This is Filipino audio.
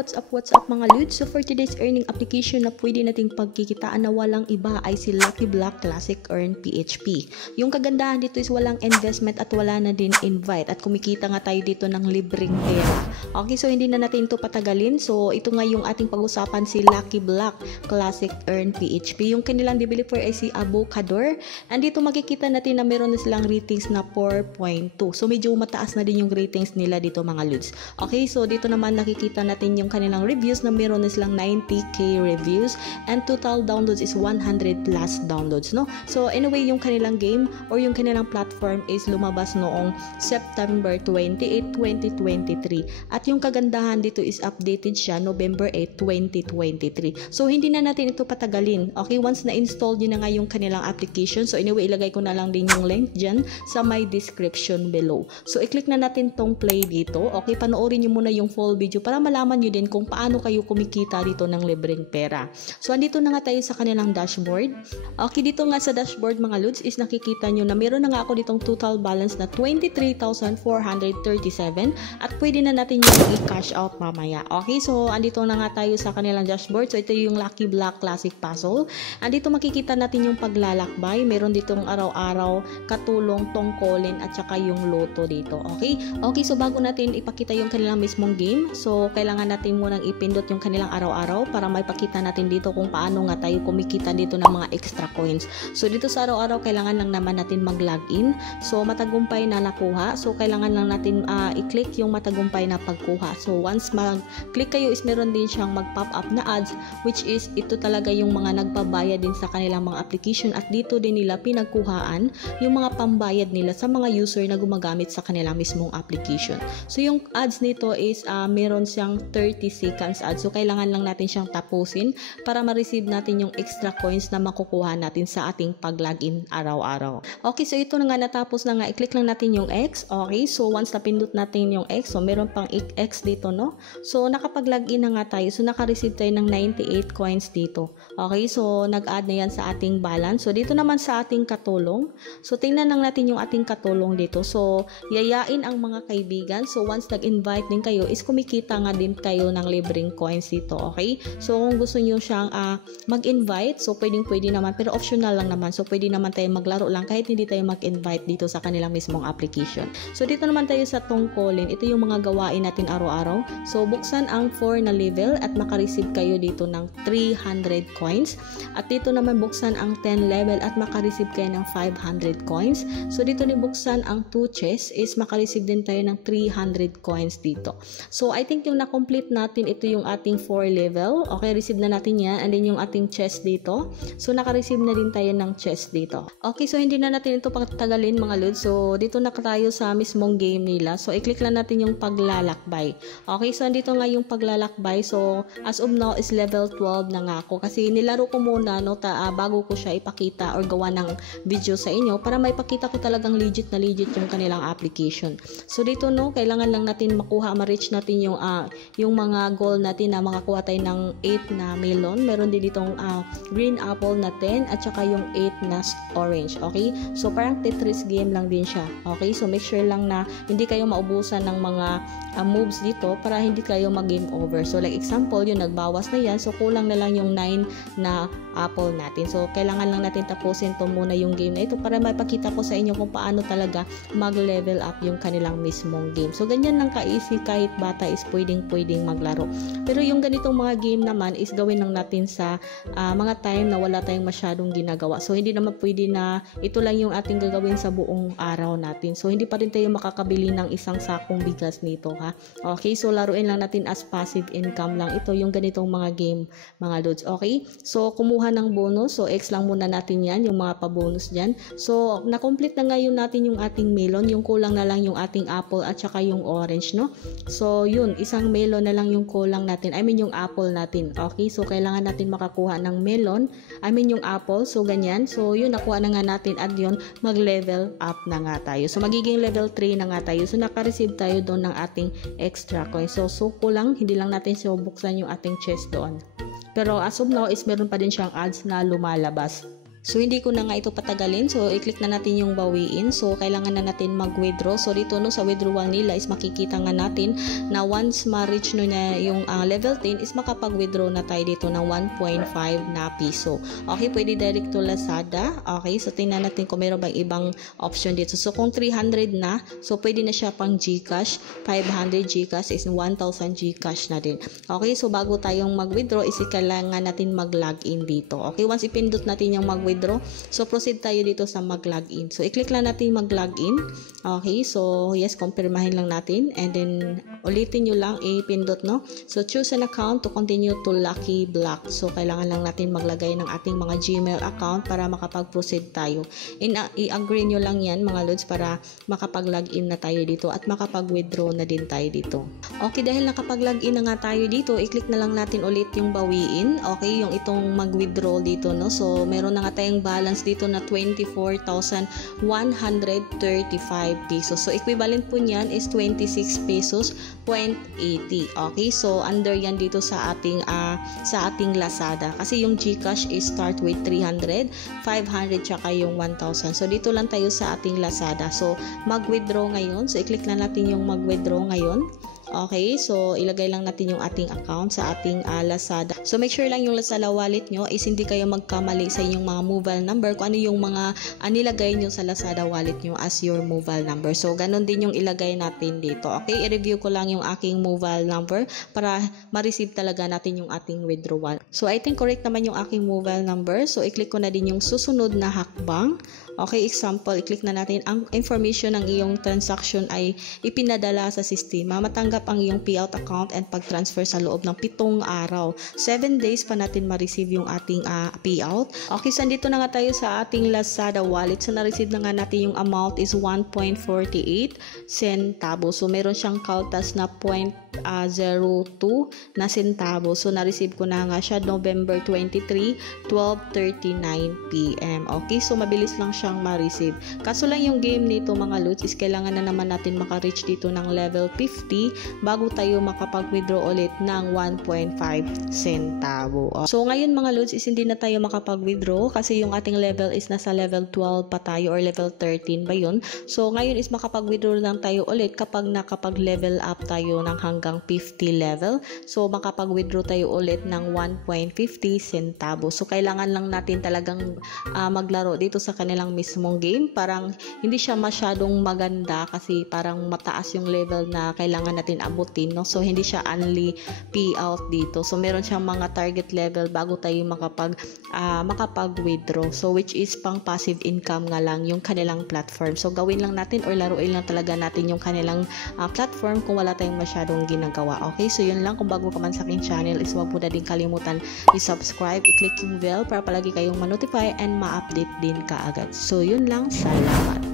what's up mga ludes? So for today's earning application na pwede nating pagkikitaan na walang iba ay si Lucky Block Classic Earn PHP. Yung kagandahan dito is walang investment at wala na din invite at kumikita nga tayo dito ng libreng pera. Okay, so hindi na natin ito patagalin. So ito nga yung ating pag-usapan, si Lucky Block Classic Earn PHP. Yung kanilang developer ay si Avocador. And dito makikita natin na meron na silang ratings na 4.2. So medyo mataas na din yung ratings nila dito mga ludes. Okay, so dito naman nakikita natin yung kanilang reviews na meron na silang 90k reviews and total downloads is 100 plus downloads, no? So anyway, yung kanilang game or yung kanilang platform is lumabas noong September 28, 2023 at yung kagandahan dito is updated siya November 8, 2023. So hindi na natin ito patagalin. Okay, once na-install nyo na nga yung kanilang application, so anyway, ilagay ko na lang din yung link dyan sa my description below. So i-click na natin tong play dito. Okay, panoorin nyo muna yung full video para malaman nyo din kung paano kayo kumikita dito ng libreng pera. So andito na nga tayo sa kanilang dashboard. Okay, dito nga sa dashboard mga ludes is nakikita nyo na meron na nga ako ditong total balance na 23,437 at pwede na natin yung i-cash out mamaya. Okay, so andito na nga tayo sa kanilang dashboard. So ito yung Lucky Block Classic Puzzle. Andito makikita natin yung paglalakbay. Meron ditong araw-araw, katulong, tungkolin at saka yung loto dito. Okay? Okay, so bago natin ipakita yung kanilang mismong game, so kailangan natin munang ipindot yung kanilang araw-araw para maipakita natin dito kung paano nga tayo kumikita dito ng mga extra coins. So dito sa araw-araw, kailangan lang naman natin mag-login. So matagumpay na nakuha. So kailangan lang natin i-click yung matagumpay na pagkuha. So once mag-click kayo is meron din siyang mag-pop up na ads, which is ito talaga yung mga nagpabayad din sa kanilang mga application at dito din nila pinagkuhaan yung mga pambayad nila sa mga user na gumagamit sa kanilang mismong application. So yung ads nito is meron siyang 30 seconds ads. So kailangan lang natin siyang tapusin para ma-receive natin yung extra coins na makukuha natin sa ating pag-login araw-araw. Okay, so ito na nga, natapos na nga. I-click lang natin yung X. Okay, so once napindot natin yung X, so meron pang X dito, no? So nakapag-login na nga tayo. So naka-receive tayo ng 98 coins dito. Okay, so nag-add na yan sa ating balance. So dito naman sa ating katulong. So tingnan lang natin yung ating katulong dito. So yayain ang mga kaibigan. So once nag-invite din kayo is kumikita nga din kayo ng libreng coins dito. Okay, so kung gusto nyo siyang mag-invite, so pwedeng-pwede naman, pero optional lang naman. So pwede naman tayo maglaro lang kahit hindi tayo mag-invite dito sa kanilang mismong application. So dito naman tayo sa tungkolin. Ito yung mga gawain natin araw-araw. So buksan ang 4 na level at makareceive kayo dito ng 300 coins. At dito naman buksan ang 10 level at makareceive kayo ng 500 coins. So dito din buksan ang 2 chests is makareceive din tayo ng 300 coins dito. So I think yung na-complete natin, ito yung ating 4 level. Okay, receive na natin yan. And then yung ating chest dito. So naka-receive na din tayo ng chest dito. Okay, so hindi na natin ito pagtagalin mga lods. So dito na tayo sa mismong game nila. So i-click lang natin yung paglalakbay. Okay, so andito nga yung paglalakbay. So as of now is level 12 na nga ako. Kasi nilaro ko muna, no, bago ko siya ipakita or gawa ng video sa inyo para maipakita ko talagang legit na legit yung kanilang application. So dito, no, kailangan lang natin makuha, ma-reach natin yung mga goal natin na makakuha tayo ng 8 na melon. Meron din ditong green apple na 10 at saka yung 8 na orange. Okay, so parang Tetris game lang din siya. Okay, so make sure lang na hindi kayo maubusan ng mga moves dito para hindi kayo mag-game over. So like example, yung nagbawas na yan, so kulang na lang yung 9 na apple natin. So kailangan lang natin tapusin to muna yung game na ito para mapakita ko sa inyo kung paano talaga mag-level up yung kanilang mismong game. So ganyan lang ka-easy, kahit bata is pwedeng maglaro. Pero yung ganitong mga game naman is gawin lang natin sa mga time na wala tayong masyadong ginagawa. So hindi naman pwede na ito lang yung ating gagawin sa buong araw natin. So hindi pa rin tayo makakabili ng isang sakong bigas nito, ha. Okay, so laruin lang natin as passive income lang ito yung ganitong mga game mga lods. Okay, so kumuha ng bonus. So X lang muna natin yan, yung mga pa-bonus dyan. So na-complete na ngayon natin yung ating melon. Yung kulang na lang yung ating apple at saka yung orange, no. So yun, isang melon na lang yung kulang natin. I mean yung apple natin. Okay, so kailangan natin makakuha ng melon. I mean yung apple. So ganyan. So yun, nakuha na nga natin at yun, mag-level up na nga tayo. So magiging level 3 na nga tayo. So naka-receive tayo doon ng ating extra coins. So kulang, hindi lang natin siya buksan yung ating chest doon. Pero as of now is meron pa din siyang ads na lumalabas. So, hindi ko na nga ito patagalin. So, i-click na natin yung bawiin. So, kailangan na natin mag-withdraw. So, dito no, sa withdrawal nila is makikita nga natin na once ma-reach no na yung level 10 is makapag-withdraw na tayo dito ng 1.5 na piso. Okay, pwede direct to Lazada. Okay, so tingnan natin kung meron bang ibang option dito. So, kung 300 na, so pwede na siya pang GCash. 500 GCash is 1,000 GCash na din. Okay, so bago tayong mag-withdraw is kailangan natin mag-login dito. Okay, once ipindot natin yung mag-withdraw, so proceed tayo dito sa mag-login. So i-click lang natin mag-login. Okay, so yes, kumpirmahin lang natin and then ulitin nyo lang ipindot no. So choose an account to continue to Lucky Block. So kailangan lang natin maglagay ng ating mga Gmail account para makapag-proceed tayo. I-agree nyo lang yan mga lods para makapag-login na tayo dito at makapag-withdraw na din tayo dito. Okay, dahil nakapag-login na nga tayo dito, i-click na lang natin ulit yung bawiin. Okay, yung itong mag-withdraw dito no. So meron na nga tayong balance dito na 24,135 pesos. So equivalent po niyan is 26 pesos 0.80. Okay, so under yan dito sa ating Lazada kasi yung GCash is start with 300, 500 tsaka yung 1,000. So dito lang tayo sa ating Lazada. So mag-withdraw ngayon. So i-click na natin yung mag-withdraw ngayon. Okay, so ilagay lang natin yung ating account sa ating Lazada. So make sure lang yung Lazada wallet nyo is hindi kayo magkamali sa inyong mga mobile number kung ano yung mga nilagay nyo sa Lazada wallet nyo as your mobile number. So ganun din yung ilagay natin dito. Okay, i-review ko lang yung aking mobile number para ma-receive talaga natin yung ating withdrawal. So I think correct naman yung aking mobile number. So i-click ko na din yung susunod na hakbang. Okay, example, i-click na natin ang information ng iyong transaction ay ipinadala sa sistema. Matanggap ang iyong payout account and pag-transfer sa loob ng 7 araw. 7 days pa natin ma-receive yung ating payout. Okay, so dito na nga tayo sa ating Lazada wallet. So na-receive na nga natin yung amount is 1.48 centavos. So meron siyang kaltas na 0.02 na centavo. So na-receive ko na nga siya November 23, 12:39 PM. Okay, so mabilis lang siyang ma-receive. Kaso lang yung game nito mga lods is kailangan na naman natin maka-reach dito ng level 50 bago tayo makapag-withdraw ulit ng 1.5 centavo. So ngayon mga lods is hindi na tayo makapag-withdraw kasi yung ating level is nasa level 12 pa tayo or level 13 ba yun. So ngayon is makapag-withdraw lang tayo ulit kapag nakapag-level up tayo ng hanggang 50 level. So makapag-withdraw tayo ulit ng 1.50 centavo. So kailangan lang natin talagang maglaro dito sa kanilang mismong game. Parang hindi siya masyadong maganda kasi parang mataas yung level na kailangan natin abutin, no? So hindi siya only payout dito. So meron siyang mga target level bago tayo makapag-withdraw. So which is pang passive income nga lang yung kanilang platform. So gawin lang natin or laruin lang talaga natin yung kanilang platform kung wala tayong masyadong ginagawa. Okay, so yun lang. Kung bago ka man sa aking channel is wag mo na din kalimutan i-subscribe, i-click yung bell para palagi kayong ma-notify and ma-update din kaagad. So yun lang, salamat.